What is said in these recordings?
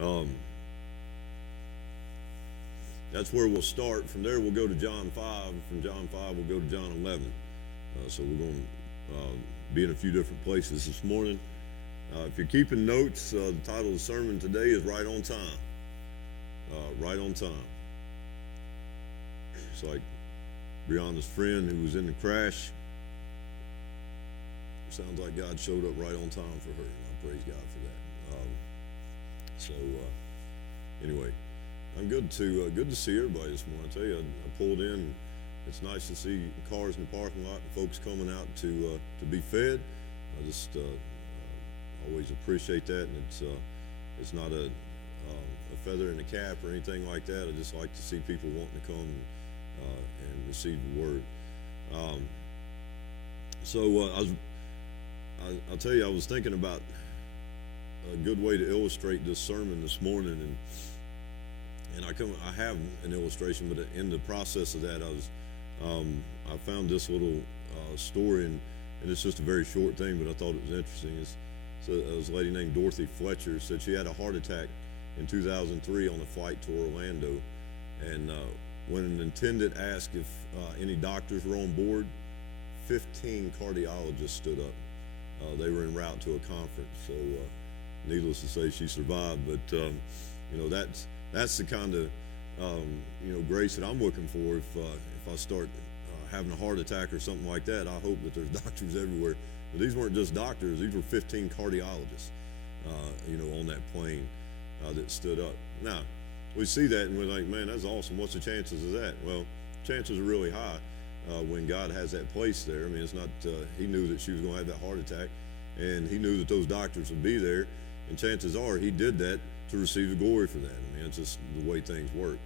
um, that's where we'll start. From there, we'll go to John 5. From John 5, we'll go to John 11. So we're going to be in a few different places this morning. If you're keeping notes, the title of the sermon today is Right on Time. Right on Time. It's like Brianna's friend who was in the crash. Sounds like God showed up right on time for her, and I praise God for that. Anyway, I'm good to see everybody this morning. I tell you, I pulled in. It's nice to see cars in the parking lot and folks coming out to be fed. I just always appreciate that, and it's not a feather in the cap or anything like that. I just like to see people wanting to come and receive the word. I'll tell you, I was thinking about a good way to illustrate this sermon this morning, and I have an illustration, but in the process of that, I found this little story, and it's just a very short thing, but I thought it was interesting. So it was a lady named Dorothy Fletcher said she had a heart attack in 2003 on a flight to Orlando, and when an attendant asked if any doctors were on board, 15 cardiologists stood up. They were en route to a conference, so needless to say, she survived. But that's the kind of grace that I'm looking for. If I start having a heart attack or something like that, I hope that there's doctors everywhere. But these weren't just doctors; these were 15 cardiologists, on that plane that stood up. Now, we see that and we're like, man, that's awesome. What's the chances of that? Well, chances are really high. When God has that place there. I mean, it's not, he knew that she was going to have that heart attack, and he knew that those doctors would be there, and chances are he did that to receive the glory for that. I mean, it's just the way things work.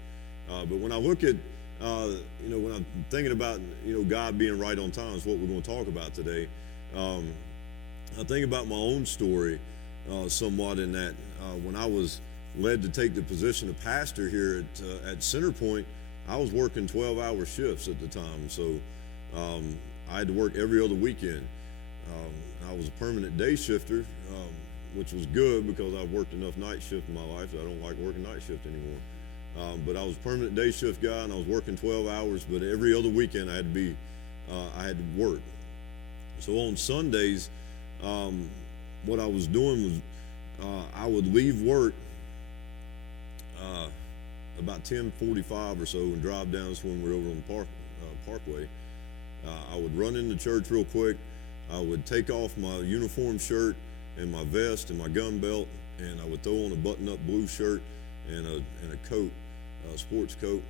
But when I look at, when I'm thinking about, God being right on time is what we're going to talk about today. I think about my own story somewhat in that when I was led to take the position of pastor here at CenterPointe, I was working 12-hour shifts at the time, so I had to work every other weekend. I was a permanent day shifter, which was good because I've worked enough night shift in my life that I don't like working night shift anymore. But I was a permanent day shift guy, and I was working 12 hours, but every other weekend I had to work. So on Sundays, what I was doing was I would leave work about 10:45 or so and drive down. This when we're over on the Parkway. I would run into church real quick. I would take off my uniform shirt and my vest and my gun belt, and I would throw on a button-up blue shirt and a coat, a sports coat.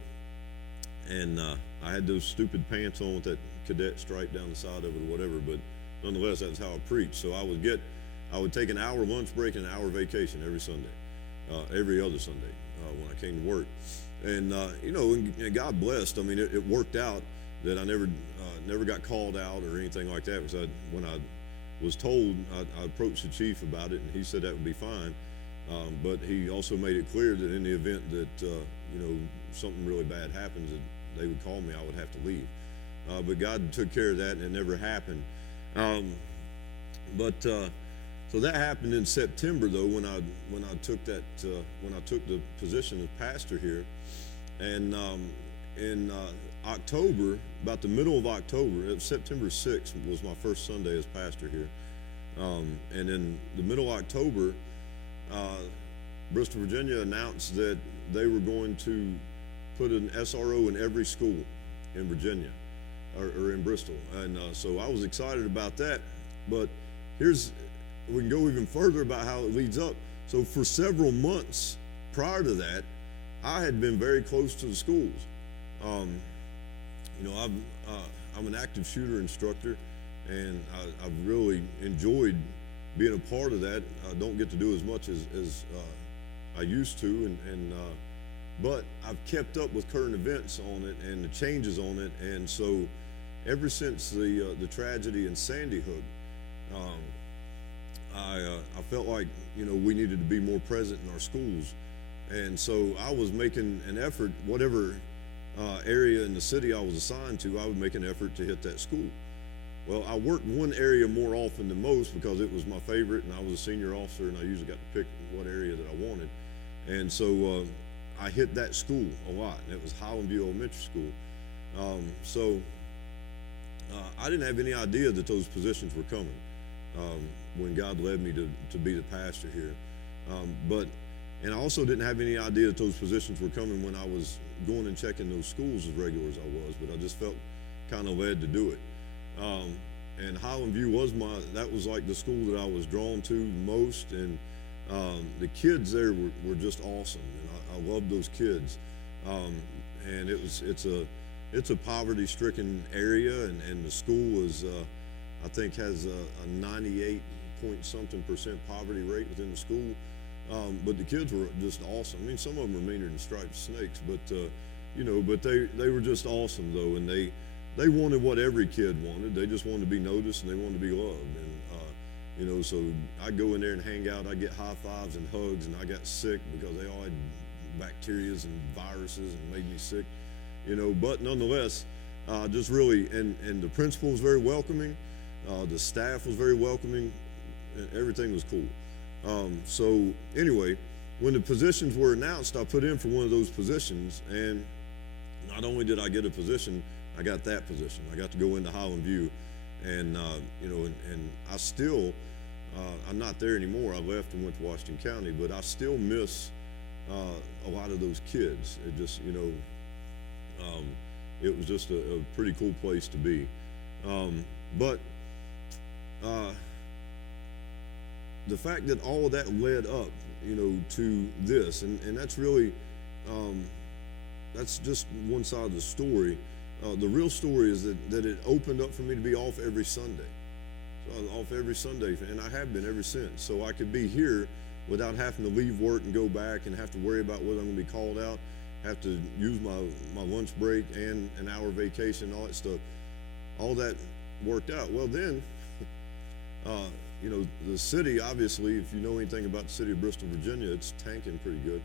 And I had those stupid pants on with that cadet stripe down the side of it or whatever, but nonetheless, that's how I preached. So I would take an hour lunch break and an hour vacation every Sunday, every other Sunday. When I came to work, and and God blessed. I mean, it worked out that I never got called out or anything like that. Because when I was told, I approached the chief about it, and he said that would be fine. But he also made it clear that in the event that something really bad happens, that they would call me, I would have to leave. But God took care of that, and it never happened. So that happened in September, though, when I took the position of pastor here, and in October, about the middle of October, September 6th was my first Sunday as pastor here, and in the middle of October, Bristol, Virginia announced that they were going to put an SRO in every school in Virginia or in Bristol, and so I was excited about that. But we can go even further about how it leads up. So for several months prior to that, I had been very close to the schools. I'm an active shooter instructor, and I've really enjoyed being a part of that. I don't get to do as much as I used to, but I've kept up with current events on it and the changes on it, and so ever since the tragedy in Sandy Hook, I felt like we needed to be more present in our schools, and so I was making an effort, whatever area in the city I was assigned to, I would make an effort to hit that school. Well, I worked one area more often than most because it was my favorite, and I was a senior officer, and I usually got to pick what area that I wanted. And so I hit that school a lot, and it was Highland View Elementary School. I didn't have any idea that those positions were coming when God led me to be the pastor here. And I also didn't have any idea that those positions were coming when I was going and checking those schools as regular as I was, but I just felt kind of led to do it. And Highland View was like the school that I was drawn to most, and the kids there were just awesome, and I loved those kids. And it's a poverty-stricken area, and the school is I think has a 98-point-something% poverty rate within the school. But the kids were just awesome. I mean, some of them were meaner than striped snakes, but but they were just awesome though, and they wanted what every kid wanted. They just wanted to be noticed, and they wanted to be loved. And so I'd go in there and hang out. I'd get high fives and hugs, and I got sick because they all had bacterias and viruses and made me sick. But nonetheless, just really, and the principal was very welcoming. The staff was very welcoming, and everything was cool. So anyway, when the positions were announced, I put in for one of those positions, and not only did I get a position, I got that position. I got to go into Highland View, and and I still, I'm not there anymore. I left and went to Washington County, but I still miss a lot of those kids. It just, it was just a pretty cool place to be. But the fact that all of that led up, to this, and that's really, that's just one side of the story. The real story is that it opened up for me to be off every Sunday. So I was off every Sunday, and I have been ever since. So I could be here without having to leave work and go back and have to worry about whether I'm going to be called out, have to use my lunch break and an hour vacation, all that stuff. All that worked out. Well, then, the city, obviously, if you know anything about the city of Bristol, Virginia, it's tanking pretty good.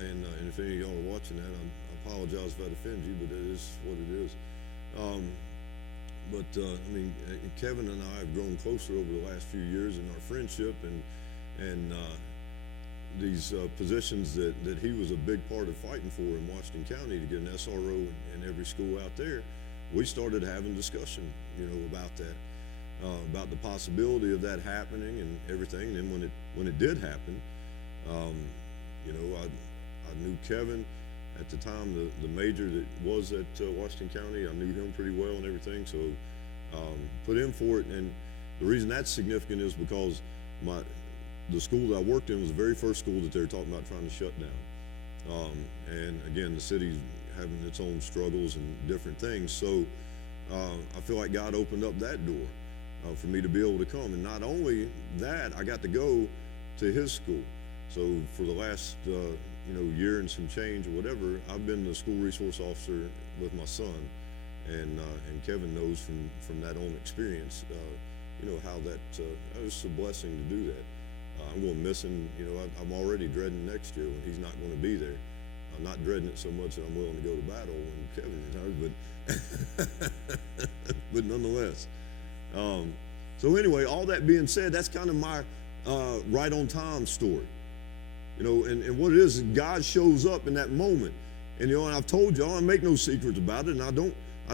And if any of y'all are watching that, I apologize if that offends you, but it is what it is. I mean, Kevin and I have grown closer over the last few years in our friendship, and these positions that he was a big part of fighting for in Washington County to get an SRO in every school out there. We started having discussion, about that, about the possibility of that happening and everything. And then when it did happen, I knew Kevin at the time, the major that was at Washington County. I knew him pretty well and everything, so put in for it. And the reason that's significant is because the school that I worked in was the very first school that they were talking about trying to shut down. And again, the city's having its own struggles and different things. So I feel like God opened up that door for me to be able to come. And not only that, I got to go to his school. So for the last year and some change or whatever, I've been the school resource officer with my son, and Kevin knows from that own experience, how that it's a blessing to do that. I'm going to miss him. I'm already dreading next year when he's not going to be there. I'm not dreading it so much that I'm willing to go to battle when Kevin retires, but nonetheless. So anyway, all that being said, that's kind of my right on time story. And what it is, God shows up in that moment. And and I've told you, I don't make no secrets about it, and I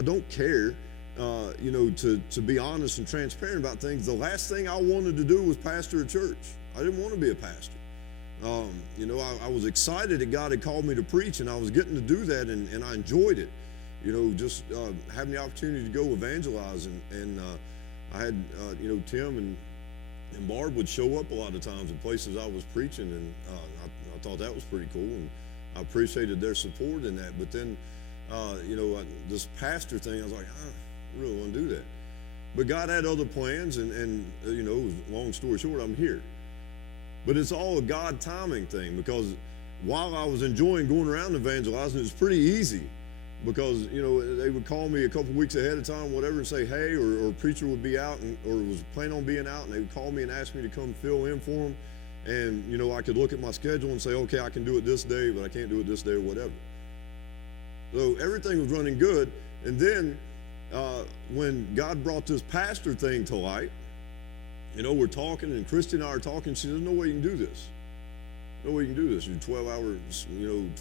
don't care, to be honest and transparent about things. The last thing I wanted to do was pastor a church. I didn't want to be a pastor. I was excited that God had called me to preach, and I was getting to do that, and I enjoyed it. Just having the opportunity to go evangelize, and I had, Tim and Barb would show up a lot of times in places I was preaching, and I thought that was pretty cool, and I appreciated their support in that. But then, this pastor thing, I was like, I really want to do that. But God had other plans, and long story short, I'm here. But it's all a God timing thing, because while I was enjoying going around evangelizing, it was pretty easy, because they would call me a couple weeks ahead of time, whatever, and say, hey, or a preacher would be out or was planning on being out, and they would call me and ask me to come fill in for them. And I could look at my schedule and say, okay, I can do it this day, but I can't do it this day or whatever. So everything was running good. And then when God brought this pastor thing to light, we're talking, and Christy and I are talking. She says, "No way you can do this. No way you can do this. You 12 hours,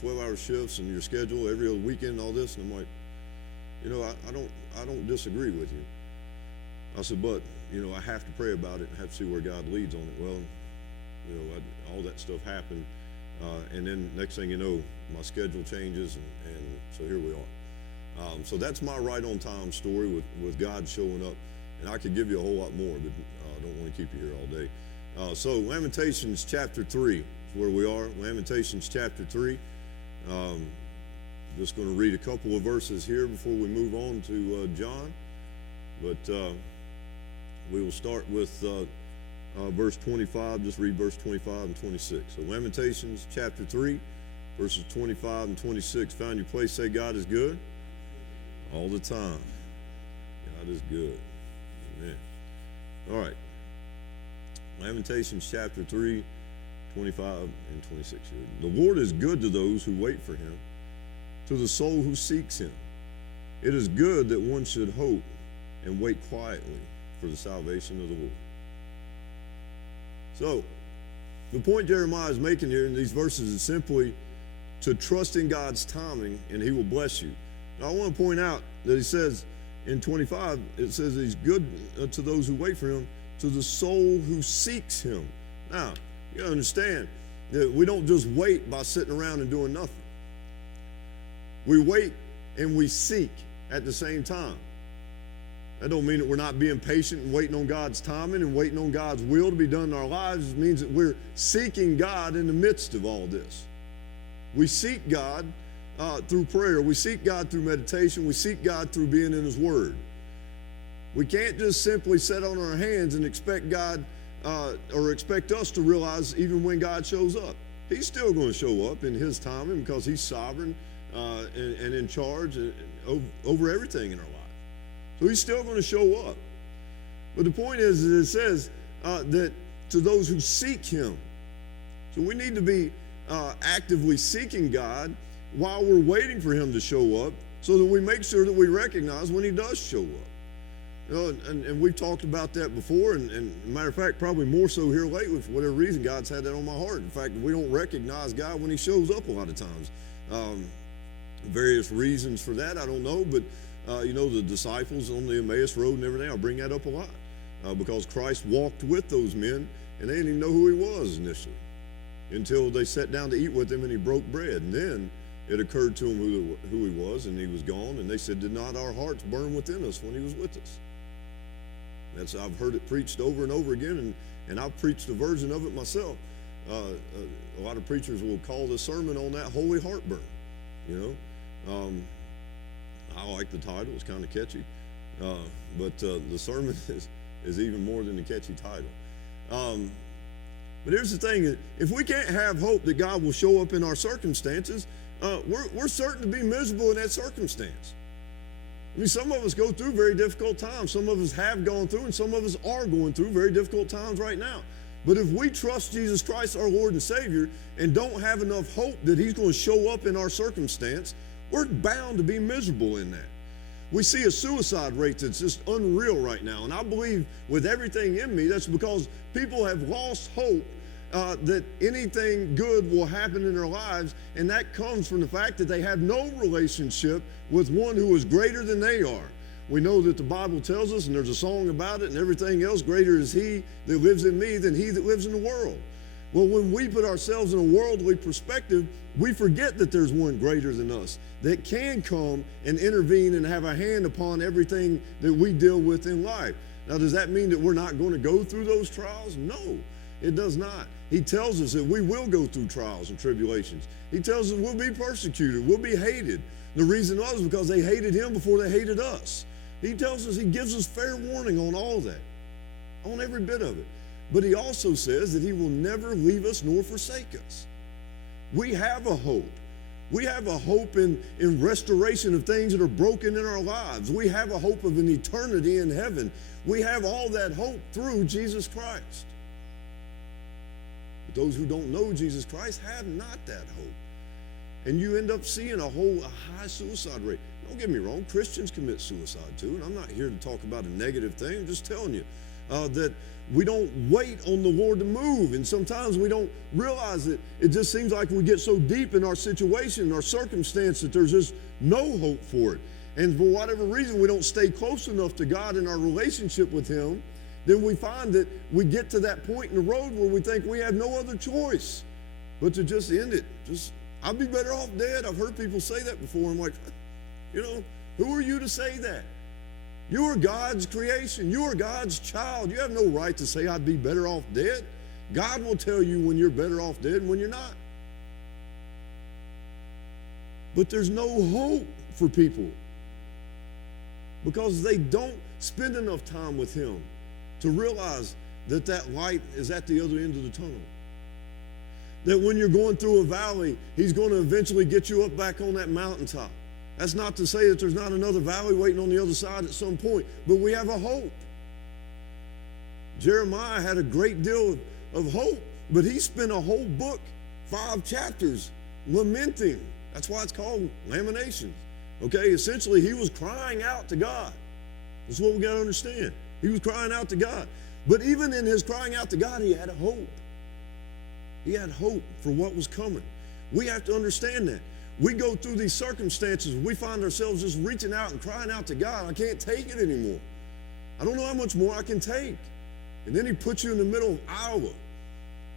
12-hour shifts and your schedule every other weekend, and all this." And I'm like, I don't disagree with you. I said, but I have to pray about it and have to see where God leads on it. Well, all that stuff happened, and then next thing you know, my schedule changes, and so here we are. So that's my right on time story with God showing up, and I could give you a whole lot more, but I don't want to keep you here all day. So Lamentations chapter 3 is where we are. Lamentations chapter 3. Just going to read a couple of verses here before we move on to John, but we will start with verse 25. Just read verse 25 and 26. So Lamentations chapter 3, verses 25 and 26. Found your place, say, God is good all the time. God is good. Amen. All right. Lamentations chapter 3, 25 and 26 here. The Lord is good to those who wait for him, to the soul who seeks him. It is good that one should hope and wait quietly for the salvation of the Lord. So, the point Jeremiah is making here in these verses is simply to trust in God's timing and he will bless you. Now, I want to point out that he says in 25, it says he's good to those who wait for him, to the soul who seeks him. Now, you gotta understand that we don't just wait by sitting around and doing nothing. We wait and we seek at the same time. That don't mean that we're not being patient and waiting on God's timing and waiting on God's will to be done in our lives. It means that we're seeking God in the midst of all this. We seek God through prayer. We seek God through meditation. We seek God through being in his word. We can't just simply sit on our hands and expect God or expect us to realize even when God shows up. He's still going to show up in his timing because he's sovereign and in charge over everything in our life. So he's still going to show up. But the point is that it says that to those who seek him. So we need to be actively seeking God while we're waiting for him to show up so that we make sure that we recognize when he does show up. And we've talked about that before, and as a matter of fact, probably more so here lately for whatever reason, God's had that on my heart. In fact, we don't recognize God when he shows up a lot of times. Various reasons for that, I don't know, but the disciples on the Emmaus Road and everything, I'll bring that up a lot because Christ walked with those men and they didn't even know who he was initially until they sat down to eat with him and he broke bread. And then it occurred to him who he was, and he was gone. And they said, "Did not our hearts burn within us when he was with us?" I've heard it preached over and over again, and I've preached a version of it myself. A lot of preachers will call the sermon on that "Holy Heartburn." I like the title; it's kind of catchy, but the sermon is even more than a catchy title. But here's the thing: if we can't have hope that God will show up in our circumstances, we're certain to be miserable in that circumstance. I mean, some of us go through very difficult times. Some of us have gone through, and some of us are going through very difficult times right now. But if we trust Jesus Christ, our Lord and Savior, and don't have enough hope that he's going to show up in our circumstance, we're bound to be miserable in that. We see a suicide rate that's just unreal right now. And I believe with everything in me, that's because people have lost hope that anything good will happen in their lives. And that comes from the fact that they have no relationship with one who is greater than they are. We know that the Bible tells us, and there's a song about it and everything else, greater is he that lives in me than he that lives in the world. Well, when we put ourselves in a worldly perspective, we forget that there's one greater than us that can come and intervene and have a hand upon everything that we deal with in life. Now, does that mean that we're not going to go through those trials? No, it does not. He tells us that we will go through trials and tribulations. He tells us we'll be persecuted, we'll be hated. The reason was because they hated him before they hated us. He tells us, he gives us fair warning on all that, on every bit of it. But he also says that he will never leave us nor forsake us. We have a hope. We have a hope in restoration of things that are broken in our lives. We have a hope of an eternity in heaven. We have all that hope through Jesus Christ. But those who don't know Jesus Christ have not that hope. And you end up seeing a high suicide rate. Don't get me wrong, Christians commit suicide too, and I'm not here to talk about a negative thing. I'm just telling you that we don't wait on the Lord to move, and sometimes we don't realize it. It just seems like we get so deep in our situation, our circumstance, that there's just no hope for it. And for whatever reason, we don't stay close enough to God in our relationship with Him, then we find that we get to that point in the road where we think we have no other choice but to just end it. I'd be better off dead. I've heard people say that before. I'm like, who are you to say that? You are God's creation. You are God's child. You have no right to say I'd be better off dead. God will tell you when you're better off dead and when you're not. But there's no hope for people because they don't spend enough time with Him to realize that that light is at the other end of the tunnel. That when you're going through a valley, He's going to eventually get you up back on that mountaintop. That's not to say that there's not another valley waiting on the other side at some point, but we have a hope. Jeremiah had a great deal of hope, but he spent a whole book, 5 chapters, lamenting. That's why it's called Lamentations. Okay, essentially he was crying out to God. That's what we got to understand. He was crying out to God. But even in his crying out to God, he had a hope. He had hope for what was coming. We have to understand that. We go through these circumstances, we find ourselves just reaching out and crying out to God. I can't take it anymore. I don't know how much more I can take. And then He puts you in the middle of Iowa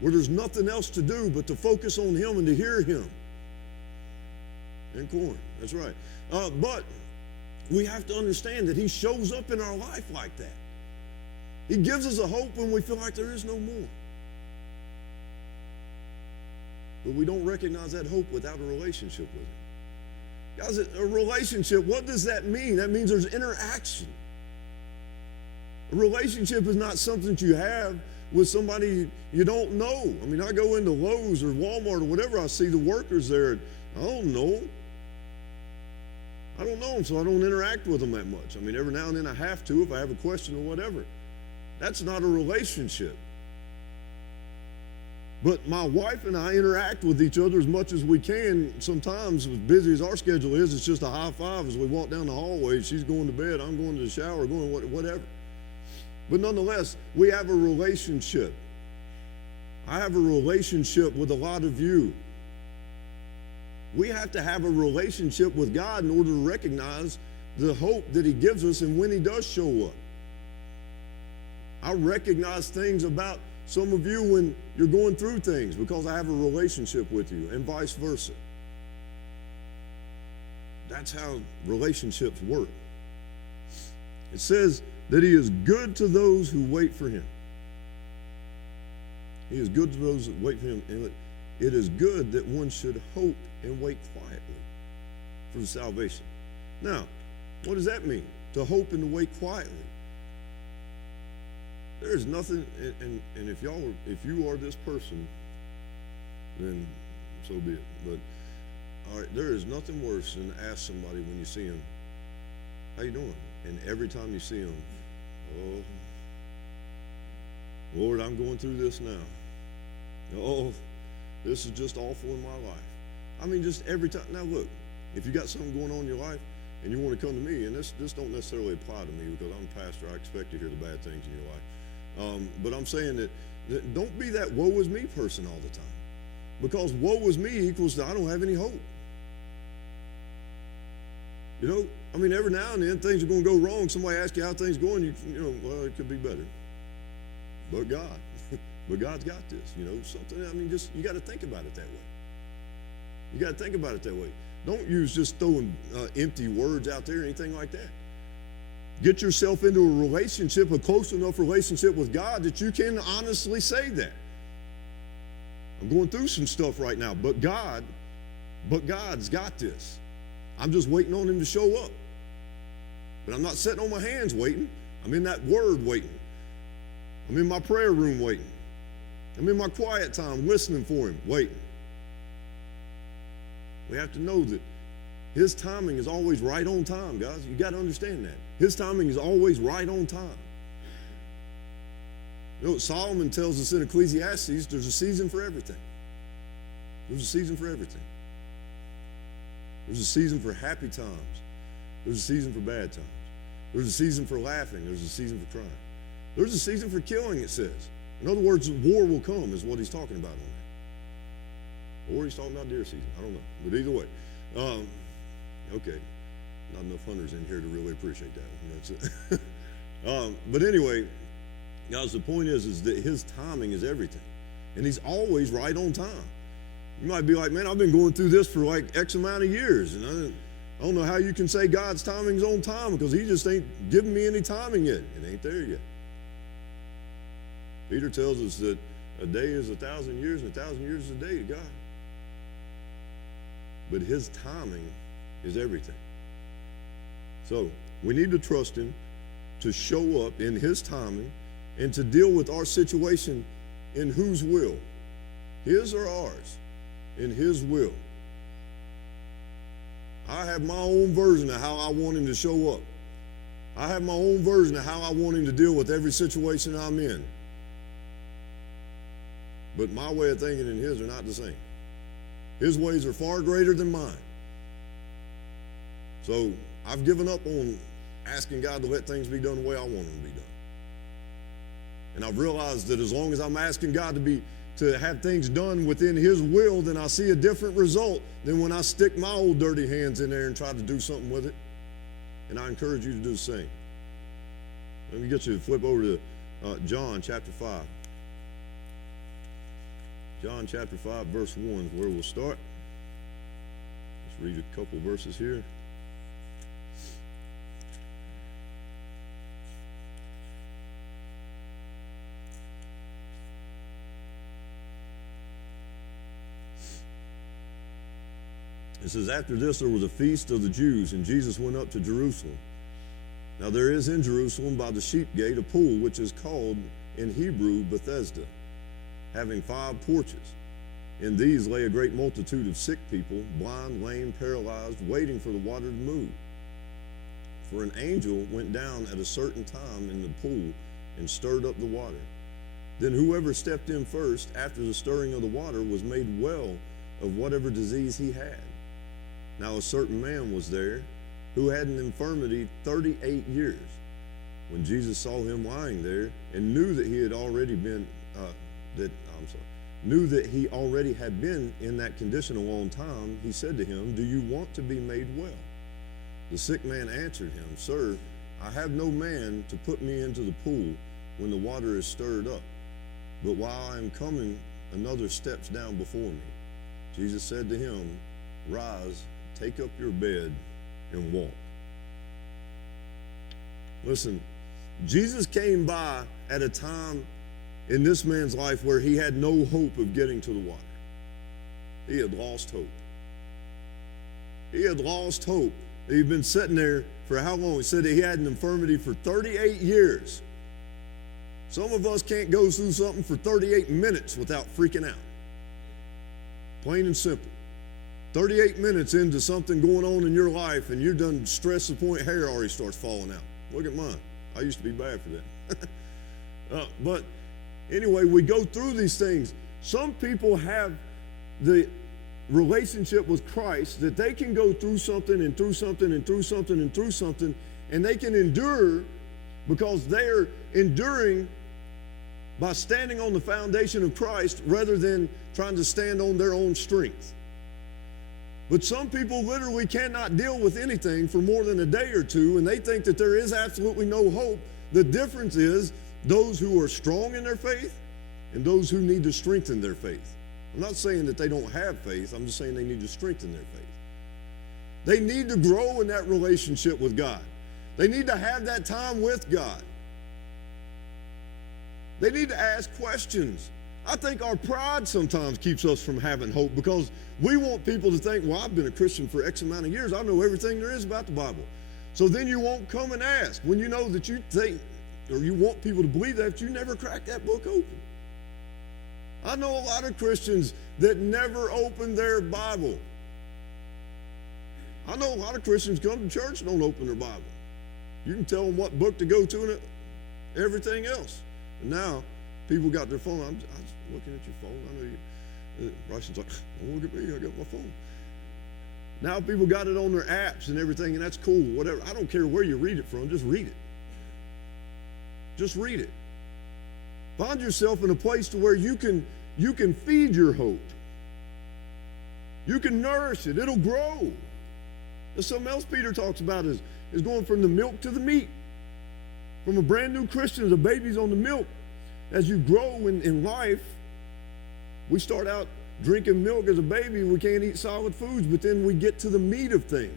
where there's nothing else to do but to focus on Him and to hear Him. And corn, that's right. But we have to understand that He shows up in our life like that. He gives us a hope when we feel like there is no more. But we don't recognize that hope without a relationship with Him. Guys, a relationship, what does that mean? That means there's interaction. A relationship is not something that you have with somebody you don't know. I mean, I go into Lowe's or Walmart or whatever, I see the workers there. I don't know them. I don't know them, so I don't interact with them that much. I mean, every now and then I have to if I have a question or whatever. That's not a relationship. But my wife and I interact with each other as much as we can. Sometimes, as busy as our schedule is, it's just a high five as we walk down the hallway. She's going to bed, I'm going to the shower, going whatever. But nonetheless, we have a relationship. I have a relationship with a lot of you. We have to have a relationship with God in order to recognize the hope that He gives us and when He does show up. I recognize things about some of you when you're going through things because I have a relationship with you, and vice versa. That's how relationships work. It says that He is good to those who wait for Him. He is good to those that wait for Him. And it is good that one should hope and wait quietly for the salvation. Now, what does that mean? To hope and to wait quietly. There is nothing, and if you are this person, then so be it. But all right, there is nothing worse than to ask somebody when you see them, how you doing? And every time you see them, oh, Lord, I'm going through this now. Oh, this is just awful in my life. I mean, just every time. Now look, if you got something going on in your life and you want to come to me, and this don't necessarily apply to me because I'm a pastor, I expect to hear the bad things in your life. But I'm saying that don't be that woe is me person all the time. Because woe is me equals to I don't have any hope. You know, I mean, every now and then things are going to go wrong. Somebody asks you how things going, you know, well, it could be better. But God. But God's got this, you know, something. I mean, just you got to think about it that way. You got to think about it that way. Don't use just throwing empty words out there or anything like that. Get yourself into a relationship, a close enough relationship with God that you can honestly say that. I'm going through some stuff right now, but God's got this. I'm just waiting on Him to show up. But I'm not sitting on my hands waiting. I'm in that Word waiting. I'm in my prayer room waiting. I'm in my quiet time listening for Him, waiting. We have to know that His timing is always right on time, guys. You got to understand that. His timing is always right on time. You know what Solomon tells us in Ecclesiastes? There's a season for everything. There's a season for everything. There's a season for happy times. There's a season for bad times. There's a season for laughing. There's a season for crying. There's a season for killing, it says. In other words, war will come is what he's talking about on that. Or he's talking about deer season. I don't know. But either way. Okay. Not enough hunters in here to really appreciate that one. That's it. But anyway, guys, the point is that his timing is everything. And he's always right on time. You might be like, man, I've been going through this for like X amount of years. And I don't know how you can say God's timing's on time because he just ain't giving me any timing yet. It ain't there yet. Peter tells us that a day is 1,000 years and 1,000 years is a day to God. But his timing is everything. So we need to trust him to show up in his timing and to deal with our situation in whose will? His or ours? In his will. I have my own version of how I want him to show up. I have my own version of how I want him to deal with every situation I'm in. But my way of thinking and his are not the same. His ways are far greater than mine. So I've given up on asking God to let things be done the way I want them to be done. And I've realized that as long as I'm asking God to have things done within his will, then I see a different result than when I stick my old dirty hands in there and try to do something with it. And I encourage you to do the same. Let me get you to flip over to John chapter 5. John chapter 5, verse 1 is where we'll start. Let's read a couple verses here. It says, after this there was a feast of the Jews, and Jesus went up to Jerusalem. Now there is in Jerusalem by the sheep gate a pool, which is called in Hebrew Bethesda, having 5 porches. In these lay a great multitude of sick people, blind, lame, paralyzed, waiting for the water to move. For an angel went down at a certain time in the pool and stirred up the water. Then whoever stepped in first after the stirring of the water was made well of whatever disease he had. Now a certain man was there who had an infirmity 38 years. When Jesus saw him lying there and knew that he already had been in that condition a long time, he said to him, "Do you want to be made well?" The sick man answered him, "Sir, I have no man to put me into the pool when the water is stirred up. But while I am coming, another steps down before me." Jesus said to him, "Rise, take up your bed and walk." Listen, Jesus came by at a time in this man's life where he had no hope of getting to the water. He had lost hope. He had lost hope. He'd been sitting there for how long? He said that he had an infirmity for 38 years. Some of us can't go through something for 38 minutes without freaking out. Plain and simple. 38 minutes into something going on in your life and you're done stressed to the point hair already starts falling out. Look at mine. I used to be bad for that. But anyway, we go through these things. Some people have the relationship with Christ that they can go through something and through something and through something and through something, and they can endure because they're enduring by standing on the foundation of Christ rather than trying to stand on their own strength. But some people literally cannot deal with anything for more than a day or two, and they think that there is absolutely no hope. The difference is those who are strong in their faith and those who need to strengthen their faith. I'm not saying that they don't have faith. I'm just saying they need to strengthen their faith. They need to grow in that relationship with God. They need to have that time with God. They need to ask questions. I think our pride sometimes keeps us from having hope because we want people to think, well, I've been a Christian for X amount of years. I know everything there is about the Bible. So then you won't come and ask when you know that you think or you want people to believe that you never cracked that book open. I know a lot of Christians that never open their Bible. I know a lot of Christians come to church and don't open their Bible. You can tell them what book to go to and everything else. And now people got their phone. I'm just looking at your phone. I know you. Russians like, don't look at me. I got my phone. Now people got it on their apps and everything, and that's cool, whatever. I don't care where you read it from, just read it. Just read it. Find yourself in a place to where you can feed your hope. You can nourish it. It'll grow. There's something else Peter talks about is going from the milk to the meat. From a brand new Christian, the baby's on the milk. As you grow in life, we start out drinking milk as a baby. We can't eat solid foods, but then we get to the meat of things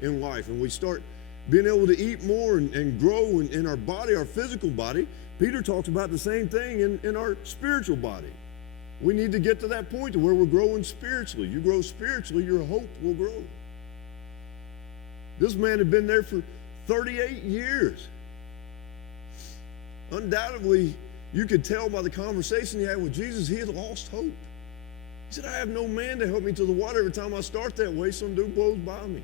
in life, and we start being able to eat more and grow in our body, our physical body. Peter talks about the same thing in our spiritual body. We need to get to that point to where we're growing spiritually. You grow spiritually, your hope will grow. This man had been there for 38 years. Undoubtedly, you could tell by the conversation he had with Jesus, he had lost hope. He said, I have no man to help me to the water. Every time I start that way, some dude blows by me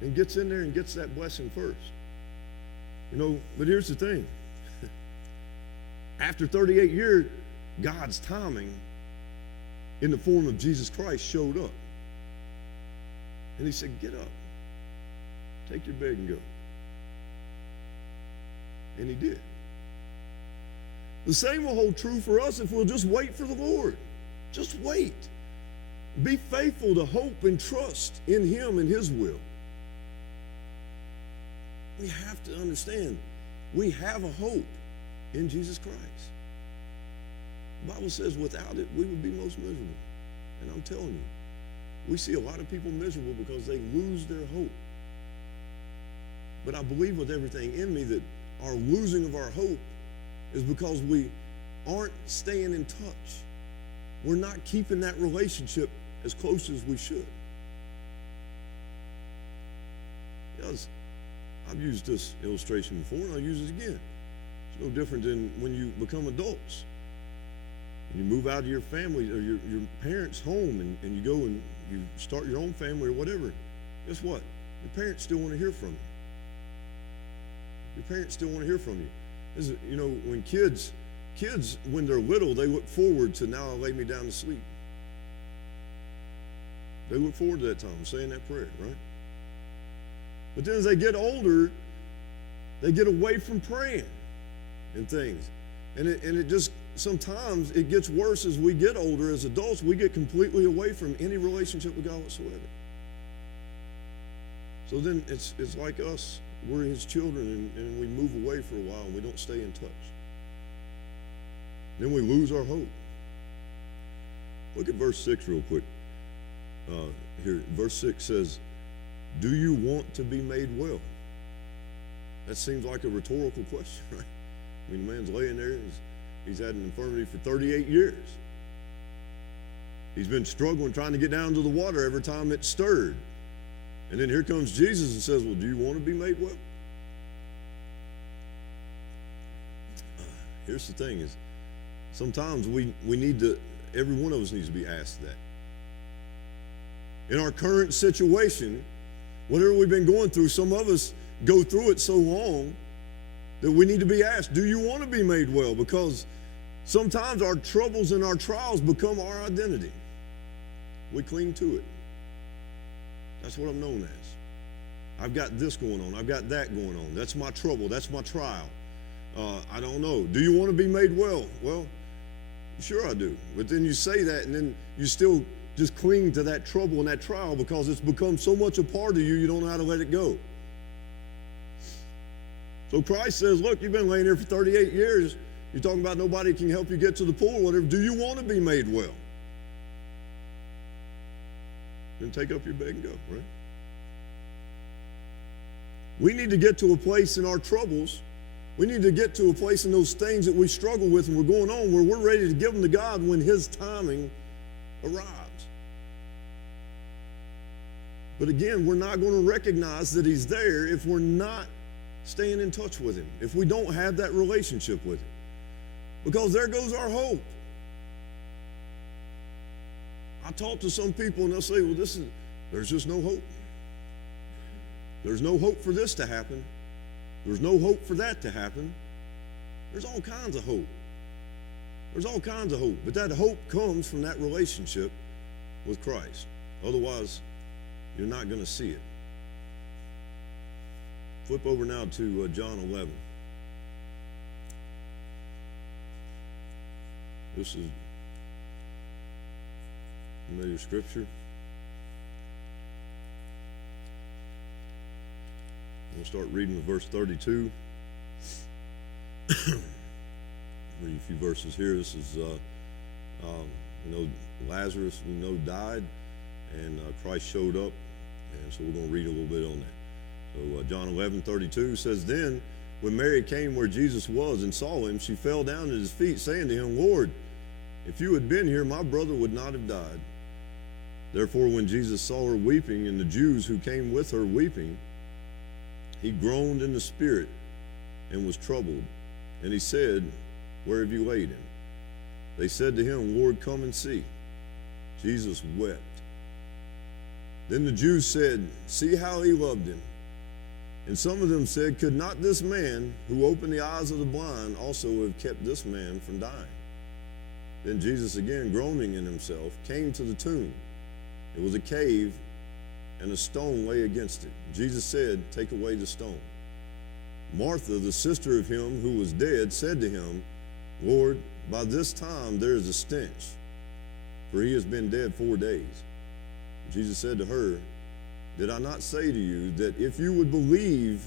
and gets in there and gets that blessing first. But here's the thing. After 38 years, God's timing in the form of Jesus Christ showed up. And he said, get up, take your bed and go. And he did. The same will hold true for us if we'll just wait for the Lord. Just wait. Be faithful to hope and trust in him and his will. We have to understand we have a hope in Jesus Christ. The Bible says without it, we would be most miserable. And I'm telling you, we see a lot of people miserable because they lose their hope. But I believe with everything in me that our losing of our hope is because we aren't staying in touch. We're not keeping that relationship as close as we should. Because I've used this illustration before, and I'll use it again. It's no different than when you become adults. And you move out of your family or your parents' home and you go and you start your own family or whatever. Guess what? Your parents still want to hear from you. Your parents still want to hear from you. When kids, when they're little, they look forward to, now I'll lay me down to sleep. They look forward to that time, saying that prayer, right? But then as they get older, they get away from praying and things. And it just, sometimes it gets worse as we get older. As adults, we get completely away from any relationship with God whatsoever. So then it's like us. We're his children, and we move away for a while, and we don't stay in touch. Then we lose our hope. Look at verse 6 real quick. Here, verse 6 says, do you want to be made well? That seems like a rhetorical question, right? I mean, the man's laying there. He's had an infirmity for 38 years. He's been struggling trying to get down to the water every time it's stirred. And then here comes Jesus and says, well, do you want to be made well? Here's the thing is, sometimes we need to, every one of us needs to be asked that. In our current situation, whatever we've been going through, some of us go through it so long that we need to be asked, do you want to be made well? Because sometimes our troubles and our trials become our identity. We cling to it. That's what I'm known as. I've got this going on. I've got that going on. That's my trouble. That's my trial. I don't know. Do you want to be made well? Well, sure I do. But then you say that, and then you still just cling to that trouble and that trial because it's become so much a part of you, you don't know how to let it go. So Christ says, look, you've been laying here for 38 years. You're talking about nobody can help you get to the pool or whatever. Do you want to be made well? Then take up your bed and go, right? We need to get to a place in our troubles. We need to get to a place in those things that we struggle with and we're going on where we're ready to give them to God when his timing arrives. But again, we're not going to recognize that he's there if we're not staying in touch with him, if we don't have that relationship with him. Because there goes our hope. I talk to some people and they'll say, well, there's just no hope. There's no hope for this to happen. There's no hope for that to happen. There's all kinds of hope. There's all kinds of hope. But that hope comes from that relationship with Christ. Otherwise, you're not going to see it. Flip over now to John 11. This is familiar scripture. We'll start reading with verse 32. Read a few verses here. This is, Lazarus, we know, died, and Christ showed up, and so we're going to read a little bit on that. So John 11:32 says, Then when Mary came where Jesus was and saw him, she fell down at his feet, saying to him, Lord, if you had been here, my brother would not have died. Therefore, when Jesus saw her weeping, and the Jews who came with her weeping, he groaned in the spirit and was troubled. And he said, Where have you laid him? They said to him, Lord, come and see. Jesus wept. Then the Jews said, See how he loved him. And some of them said, Could not this man who opened the eyes of the blind also have kept this man from dying? Then Jesus, again groaning in himself, came to the tomb. It was a cave, and a stone lay against it. Jesus said, Take away the stone. Martha, the sister of him who was dead, said to him, Lord, by this time there is a stench, for he has been dead 4 days. Jesus said to her, Did I not say to you that if you would believe,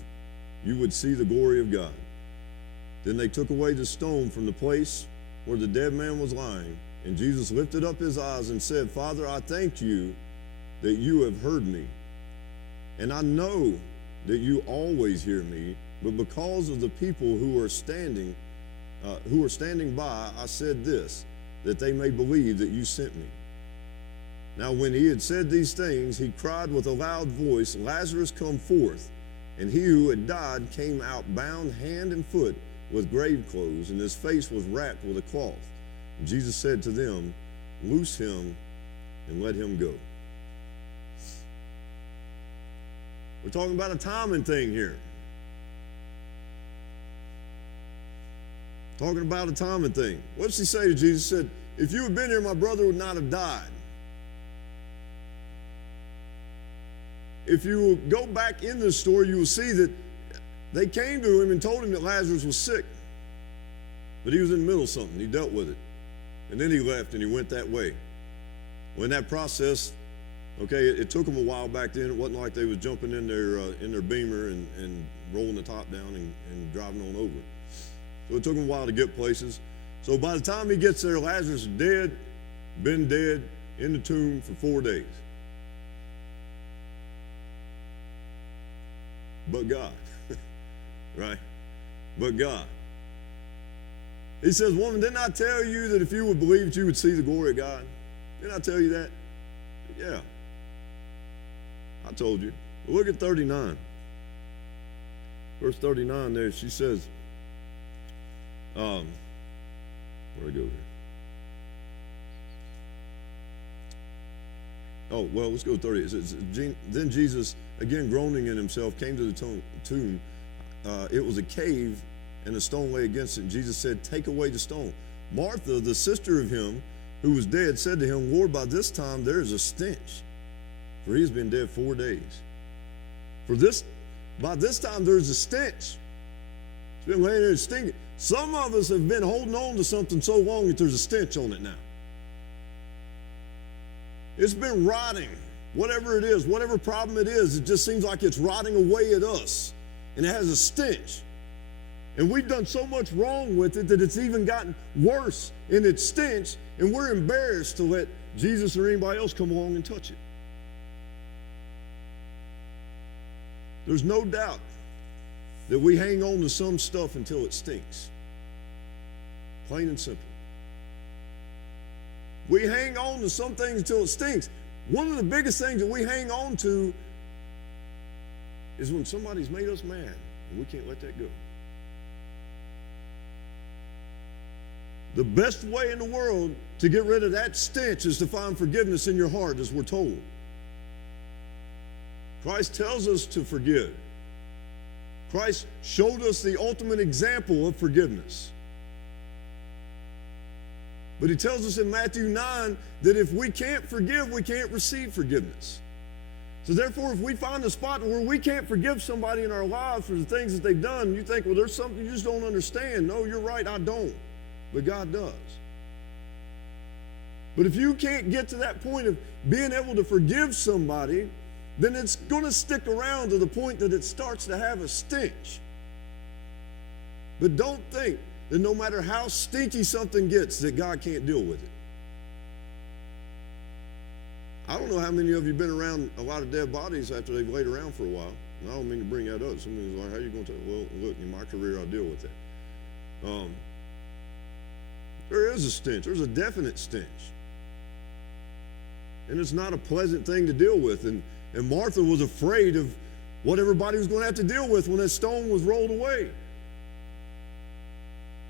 you would see the glory of God? Then they took away the stone from the place where the dead man was lying, and Jesus lifted up his eyes and said, Father, I thank you that you have heard me. And I know that you always hear me, but because of the people who are standing by, I said this, that they may believe that you sent me. Now when he had said these things, he cried with a loud voice, Lazarus, come forth. And he who had died came out bound hand and foot with grave clothes, and his face was wrapped with a cloth. And Jesus said to them, Loose him and let him go. We're talking about a timing thing here. Talking about a timing thing. What does he say to Jesus? He said, If you had been here, my brother would not have died. If you go back in this story, you will see that they came to him and told him that Lazarus was sick. But he was in the middle of something. He dealt with it. And then he left and he went that way. Well, in that process, it took them a while back then. It wasn't like they was jumping in their Beamer and rolling the top down and driving on over. So it took them a while to get places. So by the time he gets there, Lazarus is dead, been dead, in the tomb for 4 days. But God, right? But God. He says, Woman, didn't I tell you that if you would believe, you would see the glory of God? Didn't I tell you that? Yeah. I told you. But look at 39. Verse 39 there, she says, where'd I go here? Oh, well, let's go to 30. It says, Then Jesus, again groaning in himself, came to the tomb. It was a cave, and a stone lay against it. And Jesus said, Take away the stone. Martha, the sister of him who was dead, said to him, Lord, by this time there is a stench, for he has been dead 4 days. By this time there's a stench. It's been laying there stinking. Some of us have been holding on to something so long that there's a stench on it now. It's been rotting. Whatever it is, whatever problem it is, it just seems like it's rotting away at us. And it has a stench. And we've done so much wrong with it that it's even gotten worse in its stench, and we're embarrassed to let Jesus or anybody else come along and touch it. There's no doubt that we hang on to some stuff until it stinks. Plain and simple. We hang on to some things until it stinks. One of the biggest things that we hang on to is when somebody's made us mad, and we can't let that go. The best way in the world to get rid of that stench is to find forgiveness in your heart, as we're told. Christ tells us to forgive. Christ showed us the ultimate example of forgiveness. But he tells us in Matthew 9 that if we can't forgive, we can't receive forgiveness. So therefore, if we find a spot where we can't forgive somebody in our lives for the things that they've done, you think, well, there's something you just don't understand. No, you're right, I don't. But God does. But if you can't get to that point of being able to forgive somebody, then it's going to stick around to the point that it starts to have a stench. But don't think that no matter how stinky something gets, that God can't deal with it. I don't know how many of you have been around a lot of dead bodies after they've laid around for a while. And I don't mean to bring that up. Somebody's like, how are you going to tell? Well, look, in my career, I deal with it. There is a stench. There's a definite stench. And it's not a pleasant thing to deal with. And Martha was afraid of what everybody was going to have to deal with when that stone was rolled away.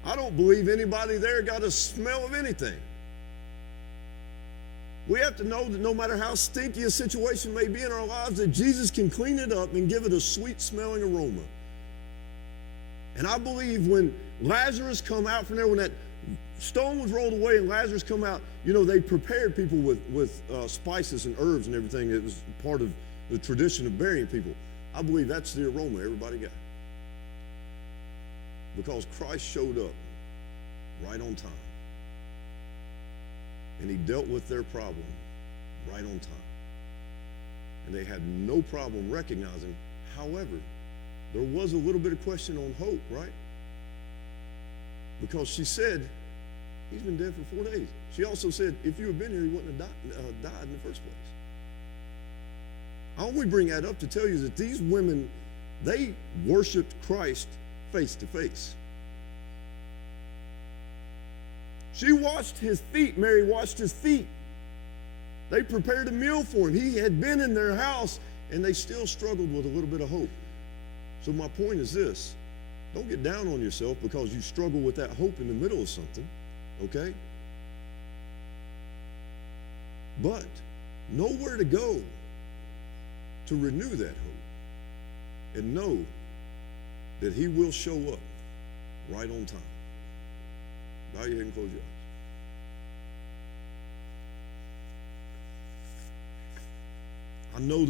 I don't believe anybody there got a smell of anything. We have to know that no matter how stinky a situation may be in our lives, that Jesus can clean it up and give it a sweet-smelling aroma. And I believe when Lazarus come out from there, when that stone was rolled away and Lazarus come out, you know, they prepared people with spices and herbs and everything. It was part of the tradition of burying people. I believe that's the aroma everybody got. Because Christ showed up right on time. And he dealt with their problem right on time. And they had no problem recognizing. However, there was a little bit of question on hope, right? Because she said, he's been dead for 4 days. She also said, if you had been here, he wouldn't have died in the first place. I only bring that up to tell you that these women, they worshiped Christ face to face. She washed his feet. Mary washed his feet. They prepared a meal for him. He had been in their house, and they still struggled with a little bit of hope. So my point is this. Don't get down on yourself because you struggle with that hope in the middle of something, okay? But know where to go to renew that hope. And know that he will show up right on time. Bow your head and close your eyes. I know that